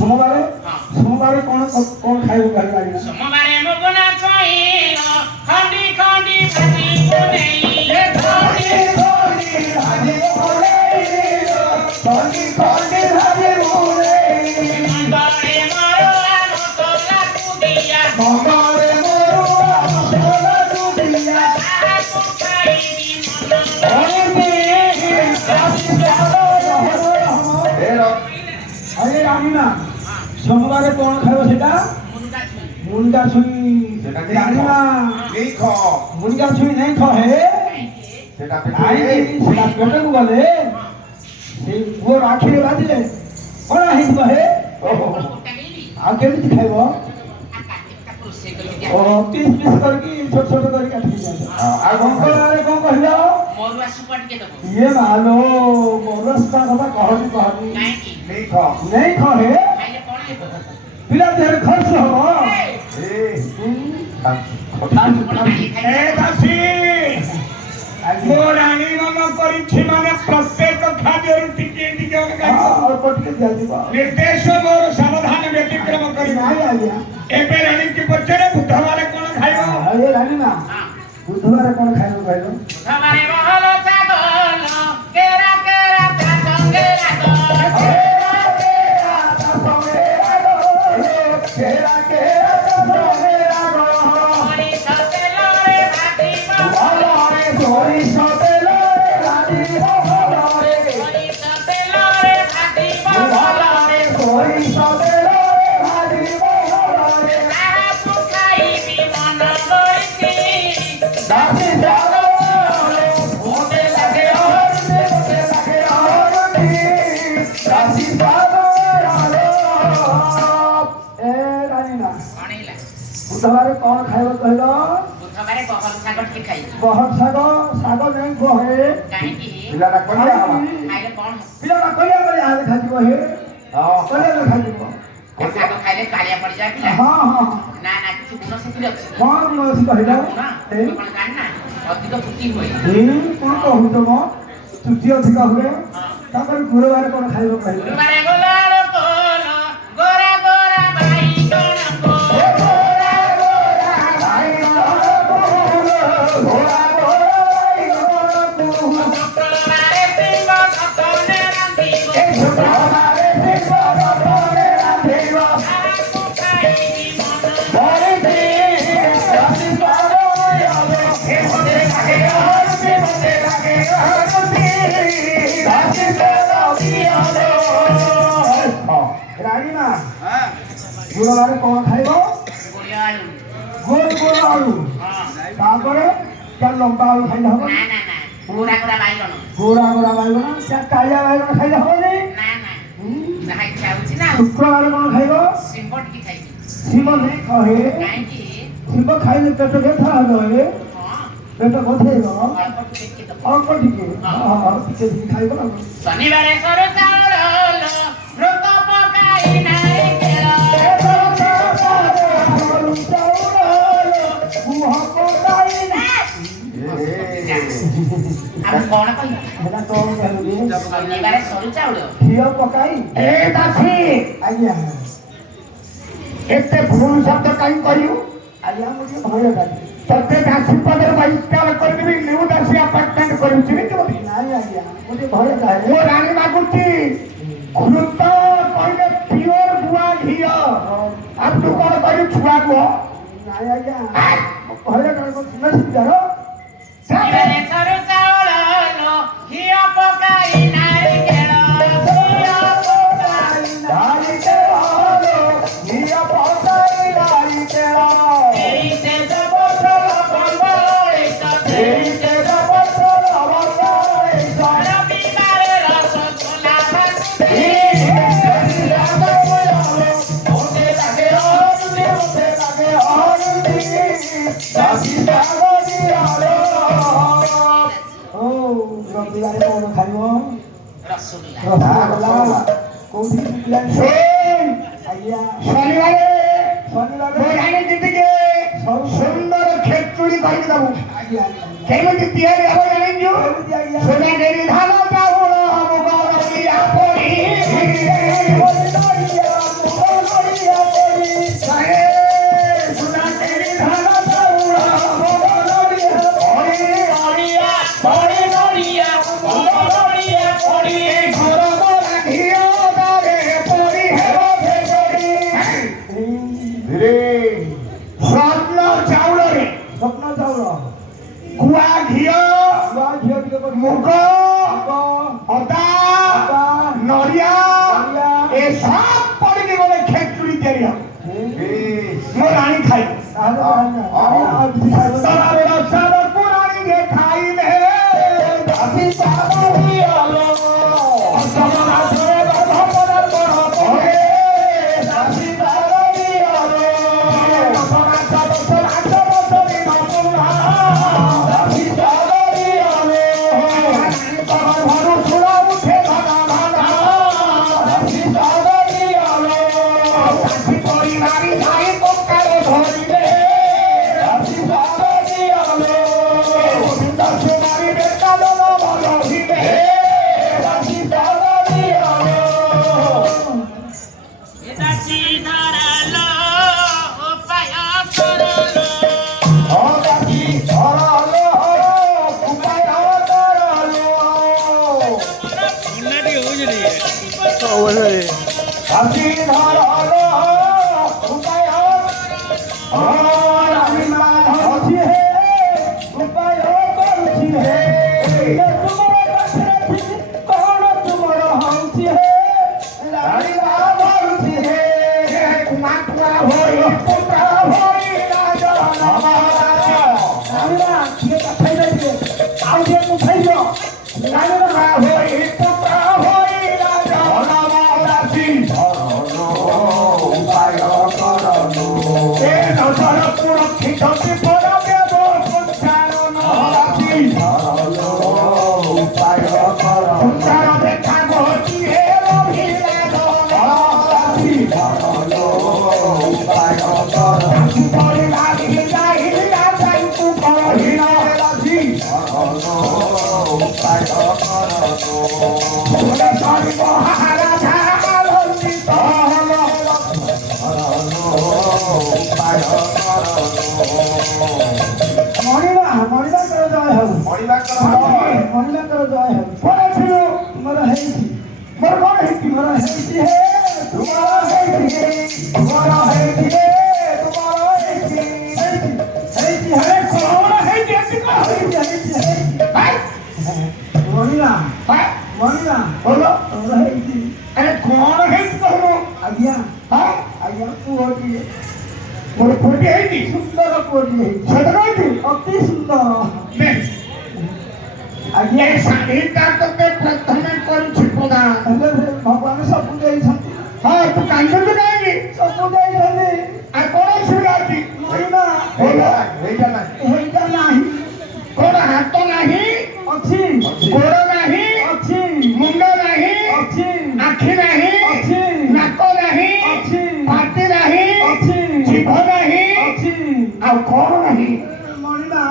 सोमवार सोमवार कौन कौन खाइबो कहल लागी सोमवार मगना छइल खंडी खंडी भाजी बनेई ए खंडी खंडी भाजी बनेई खंडी खंडी भाजी बनेई मंगळे मरो मसला कुदिया मंगळे मरो मसला कुदिया आकु खाइबी मन अरे रानीमा सोमवार कौन खाइबो सेटा मुनगा छुई सेटा रानीमा नहीं खा मुनगा छुई नहीं खा है सेटा पे आई सेटा पेट को गले से वो राखी रे बाजिले कोन आही कहे आ केली खाइबो ओ पीस पीस करके छोट छोट करके काट दिया आ गंगोरे कौन कहलो मोरुआ सुपट के दबो ये मालो मोरस्ता बाबा कहनी नहीं खा नहीं खा है खाइले कोन के पिला देर खर्च हो ए दासी मोरानी मामा परिछि माने प्रत्येक खाद्य रुचि के दिगे और पटके दिया दीबा निर्देश मोर सावधान व्यतिक्रम करी नहीं आ गया एबे रानी के बच्चे बुधवार कोन खाइबो अरे रानी ना बुधवार कौन खाइबो कहलो हमारे महल सागल केरा केरा ता संगेरा दो मोरी सतेलो रे भाटी मोरी सतेलो रे भाटी आकु खाइबी मन गइसी कणैला बुधवार कौन खाइबो कहलो बुधबारे बहल सागट के खाइ बहुत साग नहीं कहे काहे कि पिलाटा कोनिया हवा खाइले कोन पिला कलिया करे आले खाजिबो हे हां कलिया खाजिबो साग खाइले कालिया पड़ जाय पिला हां हां ना ना किछु गुण से पिले अछि कौन नसी कहलो ना ए कोन कान ना अधिक फुटी होय कौन कहू तो मो चुटी अधिक हुए तापर गुरुवार कौन खाइबो कहलो गुरुबारे गोलाल कोल गोरा गोरा भाई कोन को गुरुबारे सिंह खतने रंगीबो आकु खाइबी मन रानी ना गुरुवार कौन खाइबो गोलियालु गोल आलू हां तापर क्या लंबा आलू खाइले हबो ना ना ना गोरा गोरा बाइगन गोरा बाइगन क्या कालिया बाइगन खाइले हबो नहीं ना ना जाहाई खाउछि ना शुक्रवार कौन खाइबो सिम्बट की खाइबी शिव नहीं कहे काहे कि शिव खाइले पेट व्यथा हो गए हां पेट बथेइबो अल्प टिके दबो और टिके हां टिके खाइबो ना शनिबारे सर चावल रोक पकाई नाई केला अब कौन कहि शनिबारे सर चावल एते भूल शब्द कहीं करियो आलिया मुझे भय लागे तते दासी पदर बहिष्कार कर देबी न्यू दासी अपार्टमेंट करू छी तो नहीं आलिया मुझे भय लागे ओ रानी मागुची खुद तो कहले प्योर गुआ घियो अब तू कौन करू छुआ को नहीं आलिया भय लागे को सुन जारो शनिबारे सर चावल हिया पकाई नाई केला एई से जबरदस्त बंबोले सते रविबारे रसगोला रसगोल्ला कोठी शनिवार सुंदर खेचुड़ी कर देबू केमति तैयारी हो जानियो सोना देवी धान चाउल हम गौरविया पोरी ପଡ଼ିକି ଗଲେ ଖେଚୁଡ଼ି ତିଆରି ହବ ମୋ ରାଣୀ ଖାଇ ରସାଦକୁ ରାଣୀରେ ଖାଇଲେ ଦାସି ସାବହି ଆଲୋ ଅସମନାଥରେ ବାଧବର ବଡ଼ ପଡ଼େ ଦାସି ସାବହି ଆଲୋ ଅସମନାଥ ଦଶନାଥ ଦଶମୀ ନମୁନା ଦାସି ସାବହି ଆଲୋ ତମ ଘରୁ ସୁର ଉଠେ ଭାଗା ଭାଗା ଦାସି ସାବହି ଆଲୋ ଦାସି ପରି ନାରୀ ଧାଇ ପକାର ଧରିଲେ ଦାସି ସାବହି ଆଲୋ ଗୋବିନ୍ଦ ସେ ନାରୀ ବେଟା ଦଲ ଭଲ ହିଲେ ଦାସି ସାବହି ଆଲୋ दासी धरलो उपाय करलो ଓ ଦାସି ଧରଲୋ ଉପାୟ କରଲୋ ଦାସି ଧରଲୋ ଉପାୟ ଓ ରାଣୀ ମା ଧରୁଛି ହେ ଉପାୟ କରୁଛି ହେ ତୁମର ପାଖରେ ଥିଲି କଣ ତୁମର ହଉଛି ହେ ରାଣୀ ମା ଧରୁଛି ହେ ମାତ୍ର ହୋଇ ପୁତ୍ର ହୋଇ ରାଜ ରାଣୀ ମା ଟିକେ ପଠାଇ ଦେଇଥିଲେ ଆଉ ଟିକେ ପଠାଇଦିଅ ରାଣୀ ମା ହୋଇ ପୁତ୍ର ହୋଇ ରାଜ ଦାସି ଧରଲୋ ଉପାୟ କରଲୋ ଏ ଦଶର ସୁରକ୍ଷିତ ବିପଦ ଦେବ ସଂସାରଣ ଦାସି ଧରଲୋ ଉପାୟ କରଲୋ ସଂସାର ଦେଖା ଘଟି ହେ ଲଭିଲା ଧନ ଦାସି ଧରଲୋ ଉପାୟ କରଲୋ ଦାସି ପରି ଲାଗି ଯାଇଲା ତାଙ୍କୁ କହିଲା ଦାସି ଧରଲୋ ଉପାୟ କରଲୋ ଭୁଲ କରିବ ମହାରାଜା ଲଜ୍ଜିତ ହଲ ମଣିବାଙ୍କର ଜୟ ହେଉ ମଣିବାଙ୍କର ଜୟ ହେଉ ପଢ଼ିଥିଲୁ ତୁମର ହେଇଛି ମୋର କଣ ହେଇଛି ମୋର ହେଇଛି ହେ ତୁମର ହେଇଛି ତୁମର ହେଇଛି ହେ ତୁମର ହେଇଛି ହେଇଛି ହେ କଣ ହେଇଛି ଏମିତି କଣ ହେଇଛି ହେଇଛି ମଣିବା ମଣିବା ବୋଲ ତୁମର ହେଇଛି ଆରେ କଣ ହେଇଛି କହିବ ଆଜ୍ଞା ଆଜ୍ଞା ପୁଅଟିଏ ମୋର ପୁଅଟିଏ ହେଇଛି ସୁନ୍ଦର ପୁଅଟିଏ ହେଇଛି ସତ କହିଛୁ ଅତି ସୁନ୍ଦର ଆଜ୍ଞା ଏ ଶାଢ଼ୀଟା ତତେ ପ୍ରଥମେ କରିଛି ପ୍ରଦାନ ଭଗବାନ ସବୁ ଦେଇଛନ୍ତି ହଁ ତୁ କାନ୍ଦୁଛୁ କାହିଁକି ସବୁ ଦେଇଛନ୍ତି ଆଉ କଣ ଅସୁବିଧା ଅଛି ମହିମା ହେଇଟା ନାହିଁ କଣ ହାତ ନାହିଁ ଅଛି ଗୋଡ଼ ନାହିଁ ଅଛି ମୁଣ୍ଡ ନାହିଁ ଅଛି ଆଖି ନାହିଁ ଅଛି ନାକ ନାହିଁ ଅଛି ପାଟି ନାହିଁ ଅଛି ଜିଭ ନାହିଁ ଅଛି ଆଉ କଣ ନାହିଁ ମଣିମା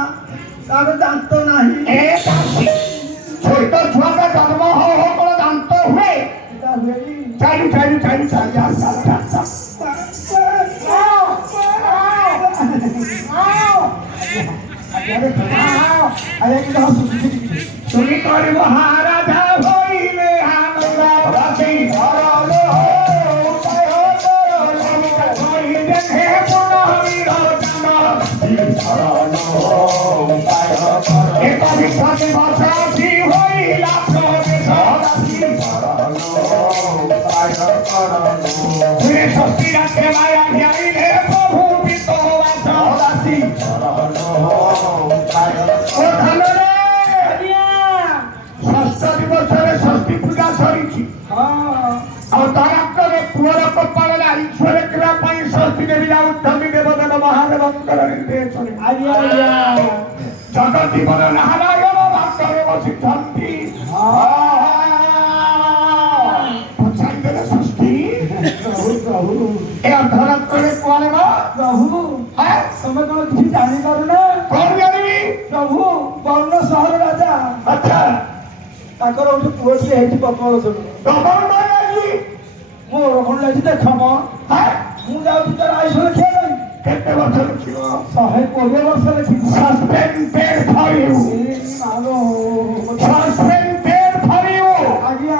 ତାର ଦାନ୍ତ ନାହିଁ ଏ ଛୋଟ ଛୁଆଟା ଜନ୍ମ ହଉ ହଉ କଣ ଦାନ୍ତ ହୁଏ ଚାଲୁ ଚାଲୁ ଚାଲୁ ଚାଲୁ তুমি করি মহারাজা হইলে আনন্দ রাশি ধরলো উপায় করলো হইলে হে পুনরির ধরলো উপায় করলো এ কবিতাতে বসাছি হইলা প্রবেশ রাশি ধরলো উপায় করলো তুমি ষষ্ঠী রাতে মায়া যাইলে প্রভু বিতবাস রাশি ধরলো উপায় করলো ষষ্ঠ দিবসরে ষষ্ঠী পূজা সরিছি ଆଉ ତାରାପରେ ପୁଅର କପାଳରେ ଈଶ୍ୱର କ୍ରିୟା ପାଇଁ ଷଷ୍ଠୀ ଦେବୀ ଉଦ୍ଧମୀ ଦେବଦେବ ମହାଦେବଙ୍କର ନିର୍ଦ୍ଦେଶରେ ଜଗଜୀବନ ନାରାୟଣ ବାଟରେ ବସିଛନ୍ତି ପଚାରିଦେଲେ ଷଷ୍ଠୀ ଏ ଅର୍ଦ୍ଧରାତ୍ରରେ କୁଆଡ଼େ ବା ପ୍ରଭୁ ତମେ କଣ କିଛି ଜାଣିପାରୁନ କଣ ଜାଣିବି ପ୍ରଭୁ ବର୍ଣ୍ଣ ସହର ରାଜା ଆଚ୍ଛା ତାଙ୍କର ଗୋଟେ ପୁଅଟିଏ ହେଇଛି କପାଳ ମୋର କଣ ଲାଗିଛି ଦେଖ ମୁଁ ଯାଉଛି ତାର ଆୟୁଷ ଲେଖିବା ପାଇଁ କେତେ ବର୍ଷ ଲେଖିବ 120 ବର୍ଷ ଲେଖିବ ଆଜ୍ଞା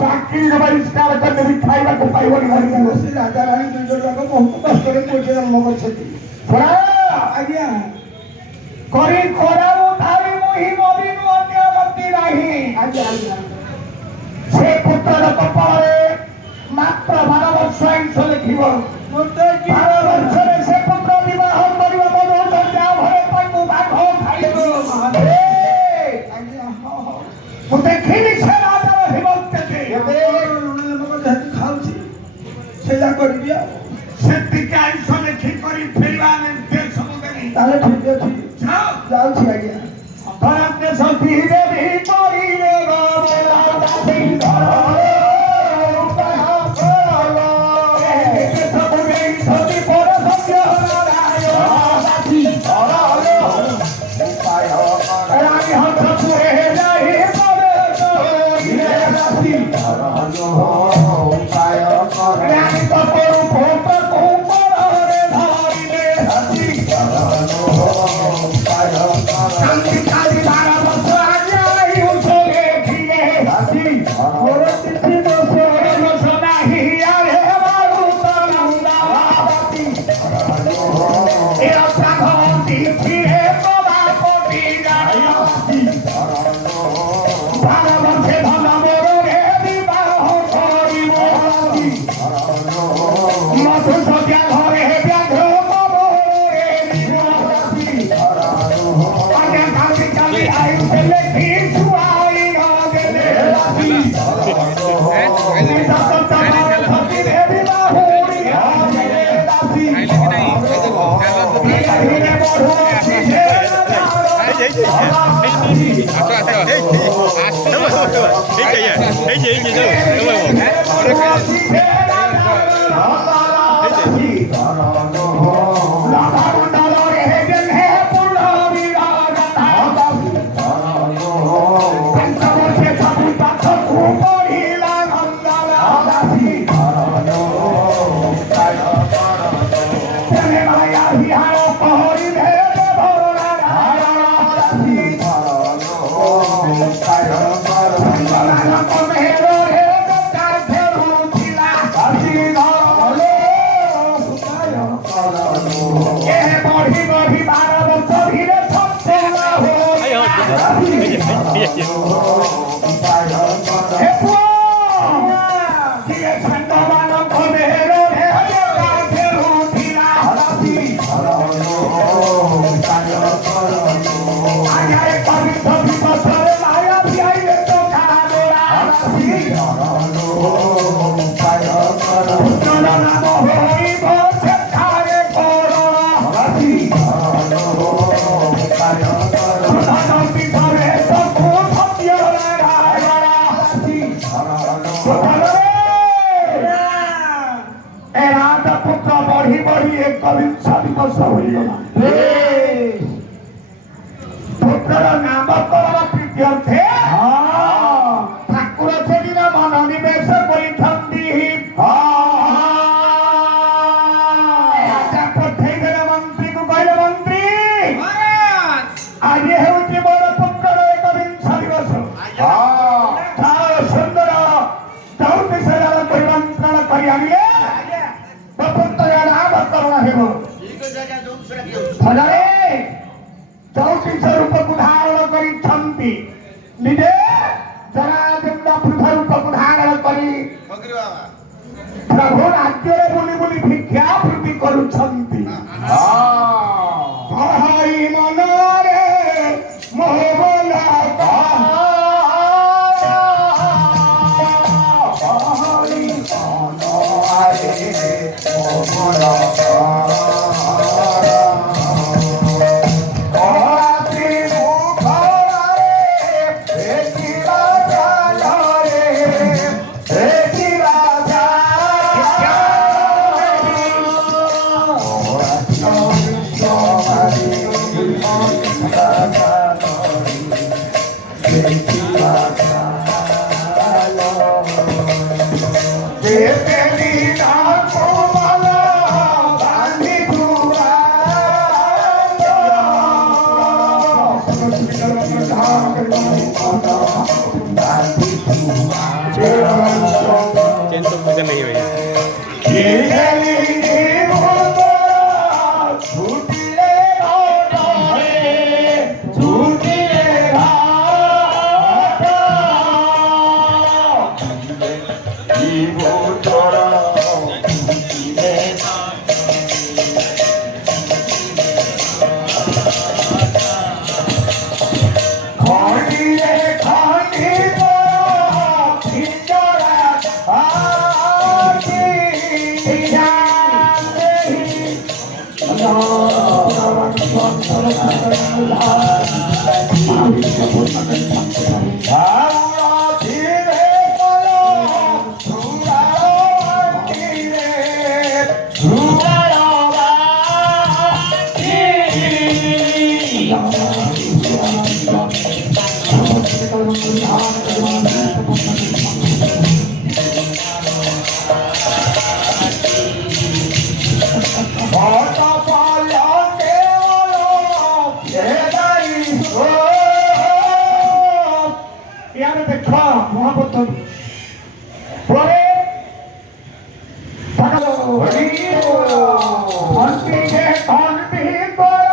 ଚାକିରି ବହିଷ୍କାର କରିଦେବି ଖାଇବାକୁ ପାଇବନି ସେ ରାଜା ରାଣୀ ଦୁଇ ଜଣ ଯାକ ବହୁତ କଷ୍ଟରେ ପୁଅଟିଏ ଜନ୍ମ କରିଛନ୍ତି ଆଜ୍ଞା କରି କରାଉ ଧାରି ମୁହିଁ ମରିନୁ ଅନ୍ୟ ଗତି ନାହିଁ ଆଜ୍ଞା ଆଜ୍ଞା ସେ ପୁତ୍ରର କପାଳରେ ମାତ୍ର 12 ବର୍ଷ ମୋତେ ବାର ବର୍ଷରେ ସେ ପୁତ୍ର ବିବାହ କରିବା ବଦଳରେ ଯାହା ଘରେ ତାକୁ ବାଘ ଖାଇବ ମୁଁ ଦେଖିବି ସେ ରାଜାର ହିମତ୍ୟତେ ଖାଉଛି ସେଇଟା କରିବି ଆଉ ସେତିକି ଆଇଁଷ ଲେଖି କରି ଫେରିବା ସବୁ ଦେବି ତାହେଲେ ଠିକ ଅଛି ଯାଉଛି ଆଜ୍ଞା ଭରାତେ ସତୀ ଦେବୀ ପରିରେ ପୁତ୍ରର ନାମକରଣ ପ୍ରୀତ୍ୟର୍ଥେ ଠାକୁର ସେଦିନ ମନୋନିବେଶ କରିଛନ୍ତି ରାଜା ପଠେଇଦେଲେ ମନ୍ତ୍ରୀକୁ କହିଲେ ମନ୍ତ୍ରୀ ଆଜି ହେଉଛି ମୋର ପୁତ୍ରର ଏକବିଂଶ ଦିବସ ସୁନ୍ଦର ଚୌତିଶର ପରିମନ୍ତ୍ରଣ କରି ଆଣିଲେ ମୋ ପୁତ୍ରର ନାମକରଣ ହେବ ଫଳରେ ଚୌତିଶ ରୂପକୁ ଧାରଣ କରିଛନ୍ତି ନିଜେ ଜନାଦେବ ପୃଥ ରୂପକୁ ଧାରଣ କରି ପ୍ରଭୁ ରାଜ୍ୟରେ ବୁଲି ବୁଲି ଭିକ୍ଷା ବୃତ୍ତି କରୁଛନ୍ତି ହରି ମନରେ ମୋହନ ହରି नहीं भैया He will ইয়ারে দেখো মহাপত পরে মন্ত্রীকে কন্টি করা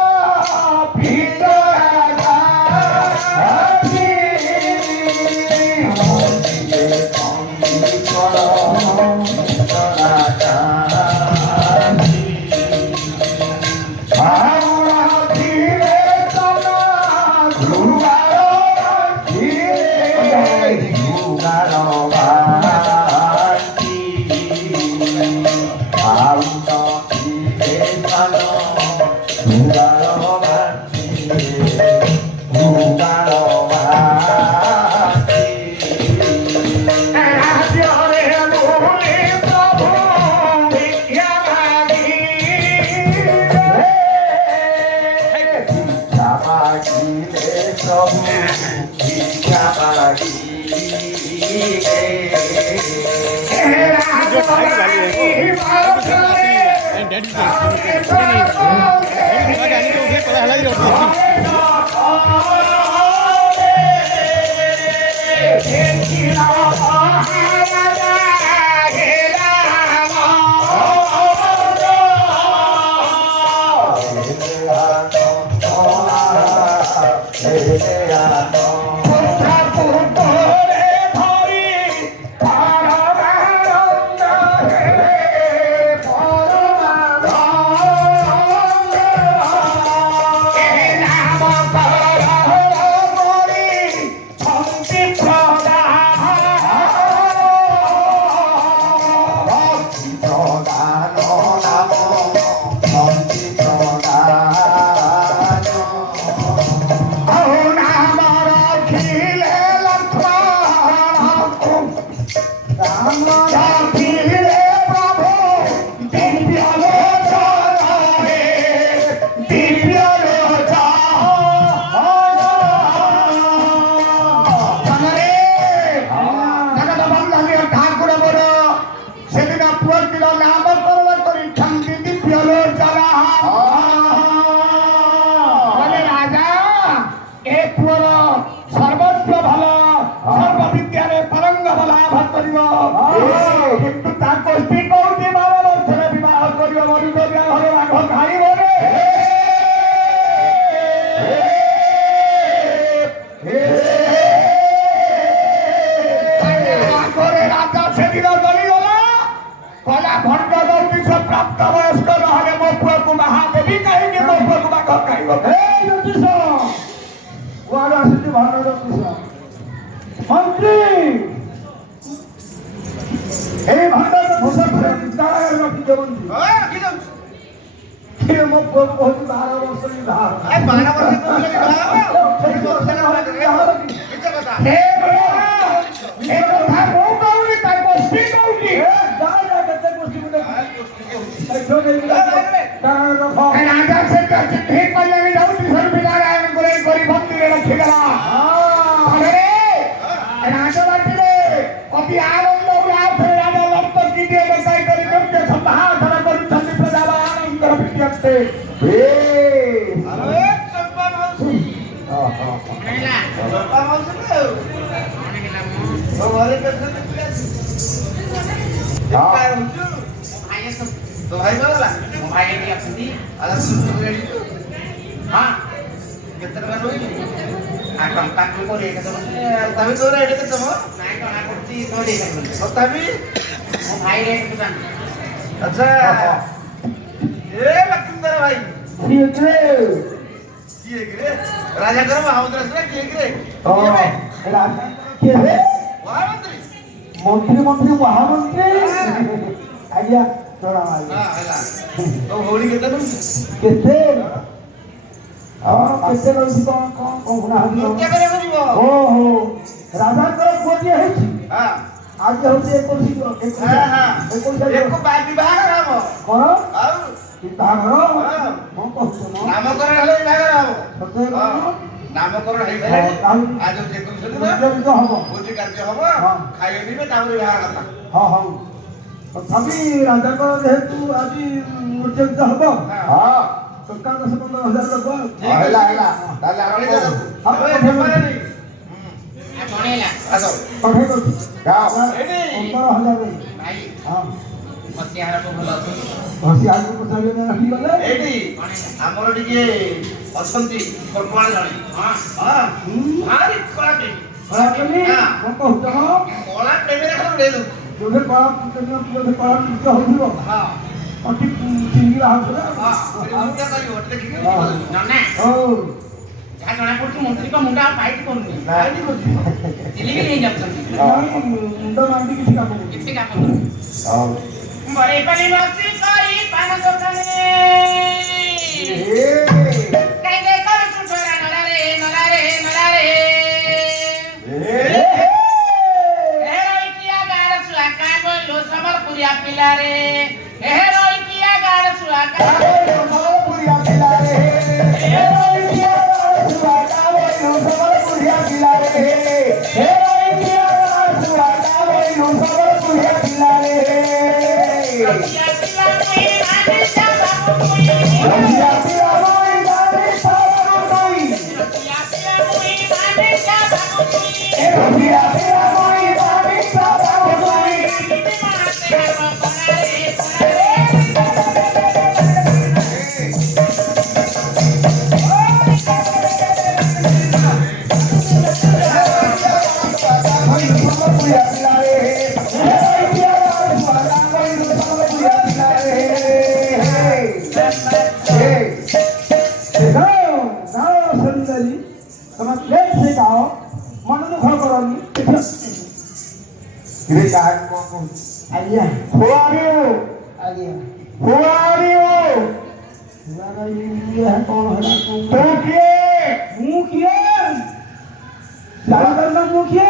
কিন্তু তা কষ্টি কৌটি 12 বছরে বিবাহ করিব মরি করিয়া ঘরে রাঘ খাইব রে করে রাজা সেদিন চলিগলা কলা ভণ্ড জ্যোতিষ প্রাপ্ত বয়স্ক নহলে ମୋ ପୁଅକୁ ବାହା ଦେବି କାହିଁକି ମୋ ପୁଅକୁ ବାଘ ଖାଇବ ଜ୍ୟୋତିଷ କୁଆଡୁ ଆସିଛି ଭଣ୍ଡ ଜ୍ୟୋତିଷ ମନ୍ତ୍ରୀ এই ভান্ডার ঘোষণা করে দাঁড়ায় রাখি দেবন্তি কিরে মো পুଅ বহুত 12 ବର୍ଷ বিবাহ 12 ବର୍ଷ କୋଉଠି ବିବାହ ହବ ଏଇ ବର୍ଷ ନା ହବ କିଛି କଥା ଏ କଥା ମୁଁ କହୁନି ତା ଗୋଷ୍ଠୀ କହୁଛି ଯା ଯା କେତେ ଗୋଷ୍ଠୀ ମୁଁ ରାଜା ସେ ଚିଠି କଲେ ବି ଯାଉଛି ସର୍ବିଦାରାୟଣ করে କରି ମନ୍ଦିରେ ରଖିଗଲା ରାଜବାଟୀରେ ଅତି ଆନନ୍ଦ ଉଲ୍ଲାସରେ ରାଜା ନର୍ତ୍ତକୀ ଦିଏ ବସାଇ କରି ନୃତ୍ୟ ସମ୍ଭାଷଣ କରୁଛନ୍ତି ପ୍ରଜାମାନଙ୍କର ପ୍ରୀତ୍ୟର୍ଥେ ଆରେ ଚମ୍ପା ମାଉସୀ ହେଲା ଚମ୍ପା ମାଉସୀ ଲୋ ଓ ଘରେ କେତେ ଭାଇ ତ ଭାଇ ଗଲା ଭାଇ ଏଠି ଅଛନ୍ତି ଆଲା ସୁତ ରେଡି ହଁ କେତେ ଟଙ୍କା ନଉଛୁ आ टंका को रेट तो तभी तो रेट के तुम नहीं टंका पड़ती तो रेट तो तभी वो भाई रेट दुकान अच्छा ए लखनदर भाई ये ग्रे राजा करो महामंत्री से ये ग्रे राजा के रे महामंत्री मंत्री महामंत्री आज्ञा ତୋଳା ମାରିବ ହଁ ହେଲା ତୋ ଭଉଣୀ କେତେ ନଉଛି କେତେ କେତେ ରହୁଛି କଣ କଣ କହୁନାହାନ୍ତି ନୃତ୍ୟ କରିବାକୁ ଯିବ ଓହୋ ରାଜାଙ୍କର ପୁଅ ଯିଏ ହେଇଛି ହଁ ଆଜି ହଉଛି 21 ବିବାହର ହବ କଣ ଆଉ ବିବାହର ହଁ। କଣ କହୁଛ ମ? ନାମକରଣ ହେଲେ ବିବାହର ହବ ସତରେ ହଁ। କଣ? ନାମକରଣ ହେଇଗଲେ ଆଉ ଆଜି ହଉଛି 21 ଦିନ ଉଦ୍ୟୋଗିତ ହବ ଭୋଜି କାର୍ଯ୍ୟ ହବ ହଁ। ଖାଇବେ ପିଇବେ ତାପରେ ବିବାହ କଥା ହଁ ହଉ ତଥାପି ରାଜାଙ୍କର ଯେହେତୁ ଆଜି ଉଦ୍ୟୋଗିତ ହବ ହଁ 15,000 ଲୋକ ହେଲା ତାହେଲେ ଆରମ୍ଭ ହଁ, ଗଣେଇଲା ଆସ ପଠେଇ ଦଉଛି ଏଇଠି 15,000 ଭାଇ ହଁ ମସିହାର ଭଲ ଅଛି ଘଷି ଆଗକୁ ପଚାରିଲେ ରଖିଗଲେ ଏଇଠି ଆମର ଟିକେ ଅଛନ୍ତି କଳ୍ପନା ଜଣେ ହଁ ହଁ ଭାରି କଳା ପ୍ରେମୀ କଳାକଲି ହଁ। କଣ କହୁଛ ମ? କଳା ପ୍ରେମୀରେ ଖାଲି ଉଡେଇ ଦଉଛି ଯୋଉଠି କଳା ନୃତ୍ୟ ହଉଥିବ ହଁ ଅତି ଚିଙ୍ଗିଲା ହଉଥିଲା ହଁ ସେଠି ନୃତ୍ୟ କରିବ ଦେଖିକି ନନା ହଉ ଯାହା ଜଣା ପଡୁଛି ମନ୍ତ୍ରୀଙ୍କ ମୁଣ୍ଡ ଆଉ ପାଇଟି କରୁନି ନାଇଁ କରୁଛି ଚିଲିକି ନେଇଯାଉଛନ୍ତି ମୁଣ୍ଡ ମାଣ୍ଡି କିଛି କାମ କରୁନି କିଛି କାମ କରୁନି ହଉ ବରେ ପାଣି ବସି କରି ପାନ ଦୋକାନେ କାଇଦେ କରୁଛୁ ଛୋରା ନରାରେ ନରାରେ ନରାରେ ଏ ରହିକିଆ ଗାର ଛୁଆ କା ବୋଇଲୁ ସମ୍ବଲପୁରିଆ ପିଲାରେ ଏ ରହିକିଆ ଗାର ଛୁଆ କା ପିଲା ପିଲା ମୁଇ ମାନେ ଚାବା ମୁଇ ପିଲା ପିଲା ମୁଇ ମାନେ ଚାବା ମୁଇ ମାତେ ହାତ କନାରେ सुंदरी तुम प्लेट से गाओ मन दुख करनी आइया Who are you? आइया Who are you? ये कौन है तू किए मुखिया जान करना मुखिया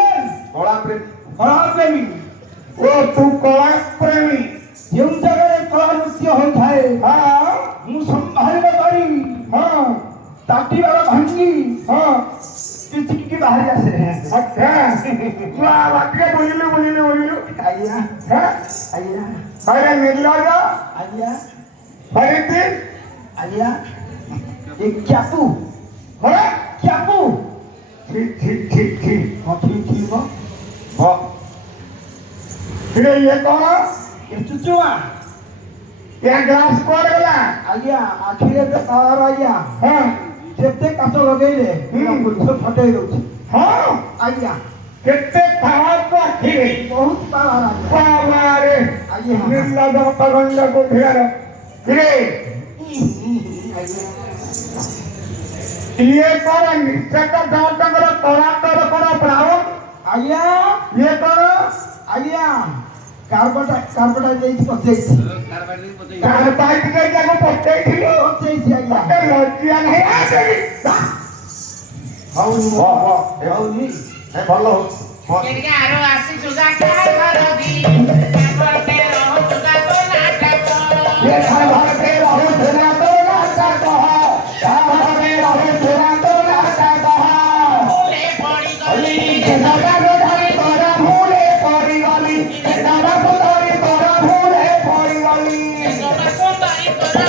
କଳା ପ୍ରେମୀ कला प्रेमी ओ तू कला प्रेमी ଯେଉଁ ଜାଗାରେ କଳା ନୃତ୍ୟ ହୋଇଥାଏ हाँ ମୁଁ ସମ୍ଭାଳିବା ପାରି हाँ ତାଟିବାର ଭାଙ୍ଗି हाँ ପିଚିକି ବାହାରି ଆସେ अच्छा वाह वाक्य बोलिलु ଆଜ୍ଞା हाँ ଆଜ୍ଞା अरे निर्लज ଆଜ୍ଞା हरिती ଆଜ୍ଞା ଏ କ୍ୟାପୁ हाँ କ୍ୟାପୁ ठीक କଠି ଥିବ हाँ ये कौन ଏ ଚୁଚୁମା ये ग्लास कौन गला ଆଜ୍ଞା ଆଖିରେ ତାର ଆଜ୍ଞା हाँ ଯେତେ କାଚ ଲଗେଇଲେ ସବୁ ଫଟେଇ ଦଉଛି हाँ ଆଜ୍ଞା कितने पावर को आखिरे ବହୁତ ପାୱାର ଆଜ୍ଞା बाबारे ଆଜ୍ଞା निर्लज पगंड को फिर फिरे ये कौन निश्चय दर्द करो कलाकार करो ब्राउन ଆଜ୍ଞା ये करो ଆଜ୍ଞା କାର୍ବଟା ଦେଇଛି ପଚେଇଛି कार बाइक के जाको पट्टे थियो ପଚେଇଛି ଆଜ୍ଞା पट्टे लज्जा नहीं आ गई ହଉନି ହଉନି ଏ ଭଲ ହଉଛି केनके आरो आसी जुगा का करदी कापरते रहो जुगा को नाटक ये घर भर के रहो धुना तो नाचा कहा घर भर के रहो धुना तो नाचा कहा फूले पड़ी गली दादा धरी तोरा भूले पड़ी गली दादा धरी तोरा भूले पड़ी गली सोना सुंदरी तोरा